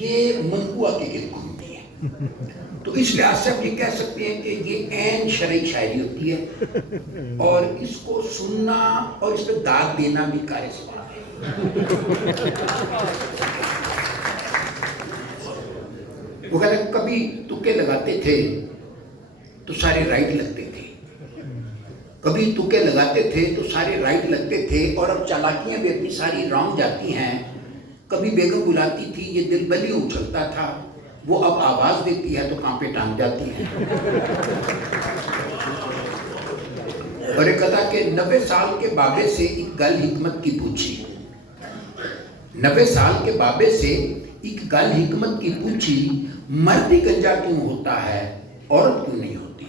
یہ منقوع کے گرد گھومتی ہے. تو اس لحاظ سے ہم یہ کہہ سکتے ہیں کہ یہ عین شرعی شاعری ہوتی ہے اور اس کو سننا اور اس پہ داد دینا بھی کار ثواب ہے. وہ کہتے ہیں کبھی تکے لگاتے تھے تو سارے رائٹ لگتے تھے، کبھی تکے لگاتے تھے تو سارے رائٹ لگتے تھے، اور اب چالاکیاں بھی اپنی ساری رانگ جاتی ہیں. کبھی بیگم بلاتی تھی یہ دل بلی اچھلتا تھا، وہ اب آواز دیتی ہے تو کان پہ ٹانگ جاتی ہیں. اور ایک کہا کہ 90 سال کے بابے سے ایک گل حکمت کی پوچھی، 90 سال کے بابے سے ایک گل حکمت کی پوچھی، مرد ہی گنجا کیوں ہوتا ہے عورت کیوں نہیں ہوتی.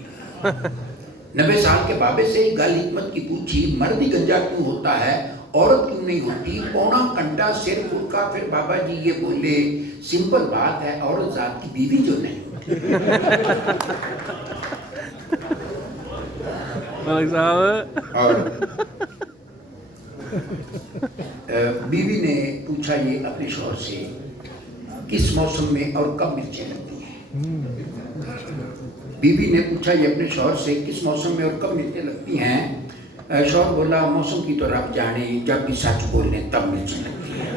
90 سال کے بابے سے ایک گل حکمت کی پوچھی، مرد ہی گنجا کیوں ہوتا ہے عورت کیوں نہیں ہوتی. پونا گھنٹہ سر پھرکا، پھر بابا جی یہ بولے سمپل بات ہے، عورت ذات کی بیوی جو نہیں ہوتی. ملک صاحب اور بیوی نے پوچھا یہ اپنے شوہر سے کس موسم میں اور کب مرچیں لگتی ہیں. بیوی نے پوچھا یہ اپنے شوہر سے کس موسم میں اور کب مرچیں لگتی ہیں. شوہر بولا موسم کی تو رب جانے، جب بھی سچ بولنے تب مرچیں لگتی ہیں.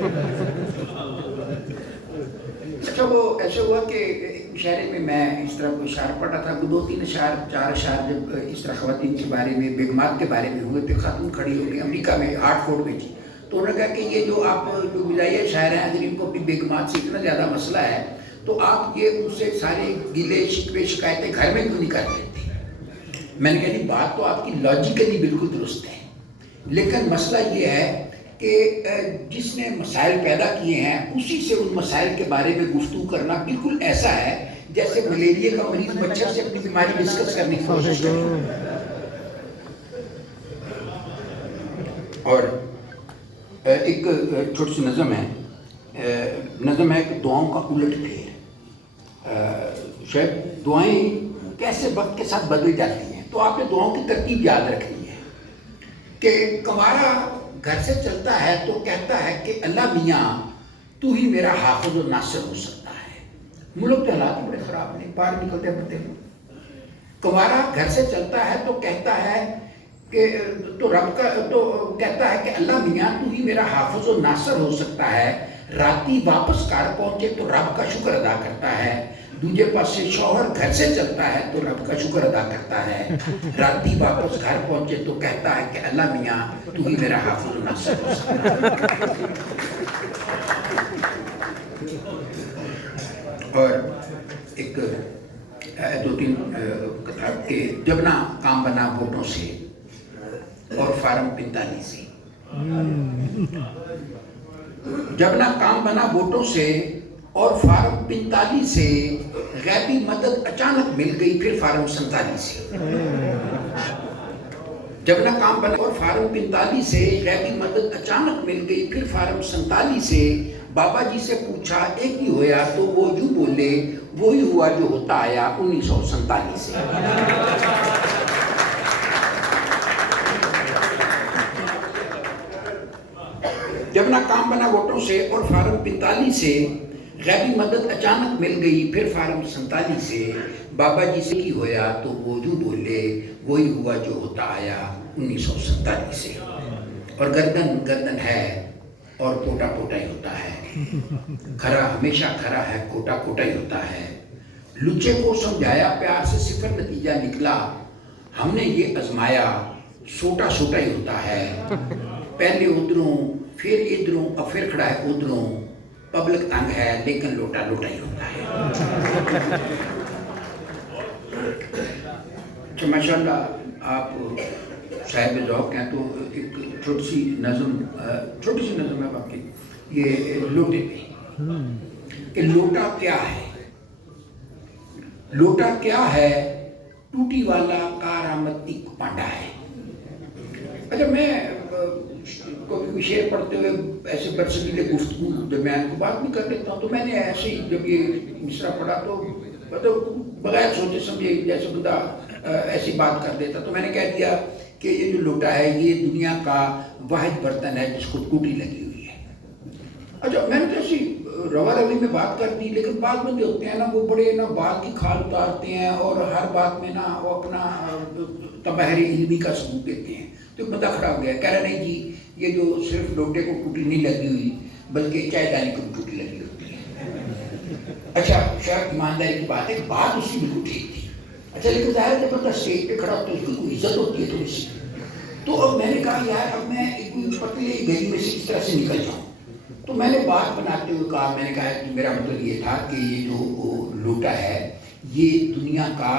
اچھا وہ ایسے ہوا کہ ایک مشاعرے میں میں اس طرح کوئی اشعار پڑھا تھا، 2-3 اشعار 4 اشعار جب اس طرح خواتین کے بارے میں، بیگمات کے بارے میں ہوئے تھے. خاتون کھڑی ہو گئی امریکہ میں، ہارٹ فورڈ میں تھی، تو انہوں نے کہا کہ یہ جو آپ جو مزاحیہ شاعر ہیں اگر ان کو اپنی بیگمات سے اتنا زیادہ مسئلہ ہے تو آپ یہ ان سے سارے گلے شکوے شکایتیں گھر میں کیوں نہیں کر دیتے. میں نے کہا جی بات تو آپ کی لاجیکلی بالکل درست ہے، لیکن مسئلہ یہ ہے کہ جس نے مسائل پیدا کیے ہیں اسی سے ان مسائل کے بارے میں گفتگو کرنا بالکل ایسا ہے جیسے ملیریا کا مریض مچھر سے اپنی بیماری ڈسکس کرنے کی کوشش کرے. اور ایک چھوٹی سی نظم ہے کہ دعاؤں کا الٹ پھیر. شاید دعائیں کیسے وقت کے ساتھ بدل جاتی ہیں، تو آپ نے دعاؤں کی ترتیب یاد رکھنی ہے کہ کنوارا گھر سے چلتا ہے تو کہتا ہے کہ اللہ میاں تو ہی میرا حافظ و ناصر ہو سکتا ہے. ملک کے حالات بڑے خراب ہیں، باہر نکلتے بڑھتے ہیں. کنوارا گھر سے چلتا ہے تو کہتا ہے کہ کہتا ہے کہ اللہ میاں تو ہی میرا حافظ و ناصر ہو سکتا ہے. راتی واپس گھر پہنچے تو رب کا شکر ادا کرتا ہے. دوجے پاس سے شوہر گھر سے چلتا ہے تو رب کا شکر ادا کرتا ہے. راتی واپس گھر پہنچے تو کہتا ہے کہ اللہ میاں تو ہی میرا حافظ و ناصر ہو سکتا ہے. اور ایک 2-3 کتاب کے جب نہ کام بنا ووٹوں سے اور فارم 45 سے. جب نہ کام بنا ووٹوں سے اور فارم 45 سے، غیبی مدد اچانک مل گئی پھر فارم 47 سے. جب نہ کام بنا اور فارم 45 سے، غیبی مدد اچانک مل گئی پھر فارم 47 سے. بابا جی سے پوچھا ایک ہی ہویا تو وہ یوں بولے وہی ہوا جو ہوتا آیا 1947 سے. جب نہ کام بنا ووٹوں سے اور فارم 45 سے، غیبی مدد اچانک مل گئی پھر فارم 47 سے. بابا جی سے ہی ہویا تو وہ یوں بولے وہی ہوا جو ہوتا آیا 1947 سے. اور گردن ہے اور کوٹا کوٹا ہی ہوتا ہے. کھرا ہمیشہ کھرا ہے، کوٹا کوٹا ہی ہوتا ہے. لچے کو سمجھایا پیار سے 0 نتیجہ نکلا. ہم نے یہ آزمایا سوٹا سوٹا ہی ہوتا ہے. پہلے ادھروں پھر ادھروں اب پھر کھڑا ہے ادھروں. پبلک تنگ ہے لیکن لوٹا لوٹا ہی ہوتا ہے. اچھا ماشاءاللہ آپ صاحب ذوق ہیں تو ایک چھوٹی سی نظم ہے باقی یہ لوٹے پہ کہ لوٹا کیا ہے. لوٹا کیا ہے ٹوٹی والا کارآمد ایک پانڈا ہے. اچھا میں کوئی شعر پڑھتے ہوئے ایسے برصغیر گفتگو درمیان کو بات بھی کر لیتا ہوں، تو میں نے ایسے ہی جب یہ مصرع پڑھا تو مطلب بغیر سوچے سمجھے جیسے بندہ ایسی بات کر دیتا، تو میں نے کہہ دیا کہ یہ جو لوٹا ہے یہ دنیا کا واحد برتن ہے جس کو ٹوٹی لگی ہوئی ہے. اچھا میں نے تو ایسی روا روی میں بات کر دی، لیکن بعد میں جو ہوتے ہیں نا وہ بڑے نا بات کی کھال اتارتے ہیں اور ہر بات میں نا وہ اپنا تباہر علمی کا ثبوت دیتے ہیں. تو ایک بندہ کھڑا ہو گیا، کہہ رہا نہیں جی یہ جو صرف لوٹے کو ٹوٹی نہیں لگی ہوئی بلکہ چائے دانی کو ٹوٹی لگی ہوتی ہے. اچھا شاید ایمانداری کی بات ہے، بات اس کی بالکل ٹھیک تھی. اچھا لیکن ظاہر ہے جب بندہ اسٹیج پہ کھڑا ہوتا ہے اس کی کوئی عزت ہوتی ہے تھوڑی سی. تو اب میں نے کہا یار اب میں ایک پتلی گلی میں سے اس طرح سے نکل جاؤں. تو میں نے بات بناتے ہوئے کہا، میں نے کہا کہ میرا مطلب یہ تھا کہ یہ جو لوٹا ہے یہ دنیا کا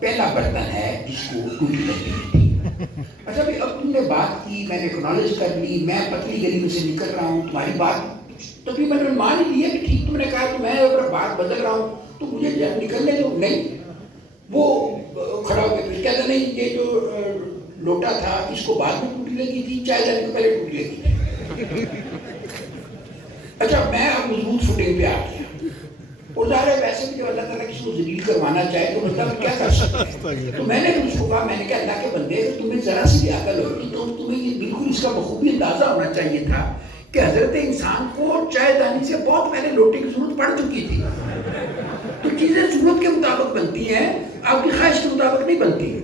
پہلا برتن ہے جس کو ٹوٹی لگی ہوئی تھی. اچھا بھائی اب تم نے بات کی، میں نے اکنالج کر لی، میں پتلی گلی میں سے نکل رہا ہوں، تمہاری بات تقریباً میں مان ہی لی ہے کہ ٹھیک. تم نے کہا کہ میں اگر بات بدل رہا ہوں تو مجھے جب نکلنے دو. نہیں، وہ کھڑا ہو کے پھر کہتا نہیں یہ جو لوٹا تھا اس کو بعد میں ٹوٹی لگی تھی، چائے جانے کو پہلے ٹوٹی لگی تھی. اچھا میں اب مضبوط فوٹنگ پہ آ گیا. اور ظاہر ہے ویسے بھی جب اللہ تعالیٰ کسی کو ذلیل کروانا چاہے تو مطلب کیا کر سکتے ہیں. تو میں نے اس کو کہا، میں نے کہا اللہ کے بندے تمہیں ذرا سی بھی عقل ہوتی تو تمہیں یہ بالکل اس کا بخوبی اندازہ ہونا چاہیے تھا کہ حضرت انسان کو چائے دانی سے بہت پہلے لوٹے کی ضرورت پڑ چکی تھی. تو چیزیں ضرورت کے مطابق بنتی ہیں، آپ کی خواہش کے مطابق نہیں بنتی.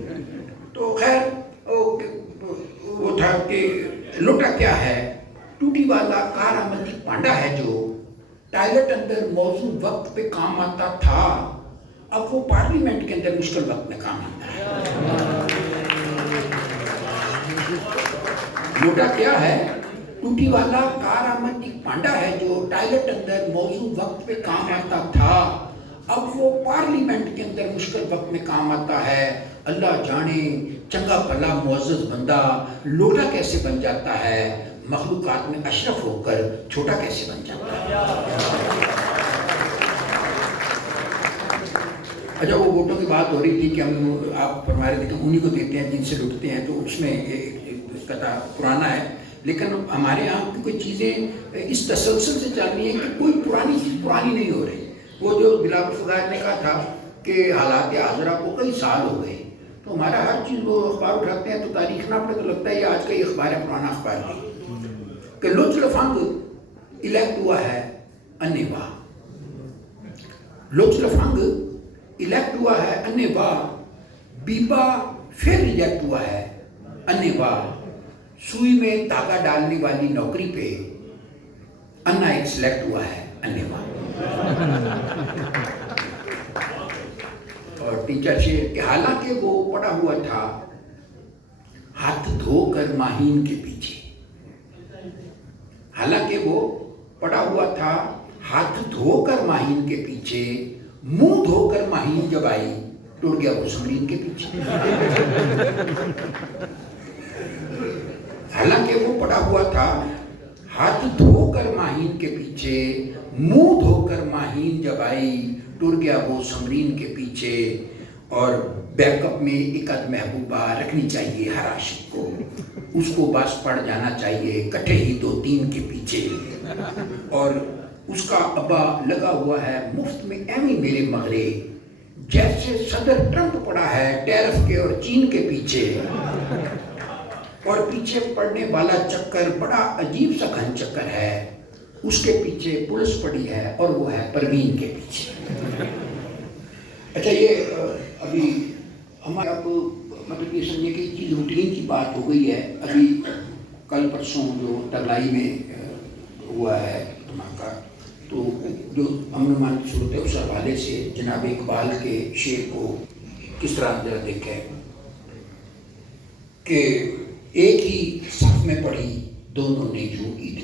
تو خیر وہ تھا کہ لوٹا کیا ہے؟ ٹوٹی والا کارآمدی پانڈا ہے جو ٹائلٹ اندر موزوں وقت پہ کام آتا تھا، اب وہ پارلیمنٹ کے اندر مشکل وقت میں کام آتا ہے. لوٹا کیا ہے؟ ٹوٹی والا کارآمدی پانڈا ہے جو ٹائلٹ اندر موزوں وقت پہ کام آتا تھا، اب وہ پارلیمنٹ کے اندر مشکل وقت میں کام آتا ہے. اللہ جانے چنگا بھلا معزز بندہ لوٹا کیسے بن جاتا ہے، مخلوقات میں اشرف ہو کر چھوٹا کیسے بن جاتا ہے. اچھا وہ ووٹوں کی بات ہو رہی تھی کہ ہم آپ فرما رہے تھے کہ انہی کو دیتے ہیں جن سے لوٹتے ہیں. تو اس میں اس کا پرانا ہے، لیکن ہمارے یہاں کی کوئی چیزیں اس تسلسل سے چل رہی ہیں کہ کوئی پرانی چیز پرانی نہیں ہو رہی. وہ جو بلال فضائل نے کہا تھا کہ حالات حاضرہ کو کئی سال ہو گئے، تو ہمارا ہر چیز وہ اخبار اٹھاتے ہیں تو تاریخ نہ پڑے تو لگتا ہے یہ آج کا ہی اخبار ہے، پرانا اخبار نہیں. کہ لوچ لفنگ الیکٹ ہوا ہے انے واہ، لوچ لفنگ الیکٹ ہوا ہے انے واہ، بیبا پھر ریجیکٹ ہوا ہے انے واہ، سوئی میں دھاگا ڈالنے والی نوکری پہ انا ایک سلیکٹ ہوا ہے انے واہ. اور ٹیچر شیر کہ حالانکہ وہ پڑا ہوا تھا ہاتھ دھو کر ماہین کے پیچھے، حالانکہ وہ پڑا ہوا تھا ہاتھ دھو کر ماہین کے پیچھے، منہ دھو کر ماہین جب آئی ٹوٹ گیا وہ سمرین کے پیچھے. حالانکہ وہ پڑا ہوا تھا ہاتھ دھو کر ماہین کے پیچھے، منہ دھو کر ماہین جب آئی ٹر گیا وہ سمرین کے پیچھے. اور بیک اپ میں ایک آدھ محبوبہ رکھنی چاہیے ہر عاشق کو، اس کو بس پڑ جانا چاہیے کٹھے ہی 2-3 کے پیچھے. اور اس کا ابا لگا ہوا ہے مفت میں ایویں میرے مغرے، جیسے صدر ٹرمپ پڑا ہے ٹیرف کے اور چین کے پیچھے. اور پیچھے پڑنے والا چکر بڑا عجیب سا گھن چکر ہے، اس کے پیچھے پولیس پڑی ہے اور وہ ہے پروین کے پیچھے. اچھا یہ ابھی ہمارا مطلب یہ سمجھے کہ چیز روٹین کی بات ہو گئی ہے. ابھی کل پرسوں جو ترلائی میں ہوا ہے دھماکہ، تو جو امن امان کی صورت ہے اس حوالے سے جناب اقبال کے شعر کو کس طرح ذرا دیکھیں کہ ایک ہی صف میں پڑھی دونوں نے جو عید